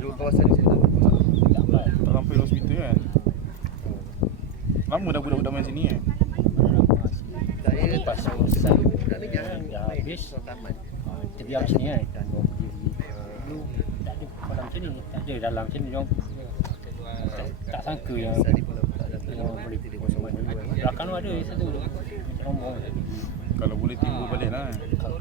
Dua kawasan ni saya tak tahu. hospital kan? Lama dah budak-budak main sini eh? Saya pasal Selalu budak ni jangan habis. taman Kita biar sini kan? Tak ada dalam sini. Tak ada dalam sini. Jom. Tak sangka yang Belakang tu ada satu Kalau boleh timbul balik lah Kalau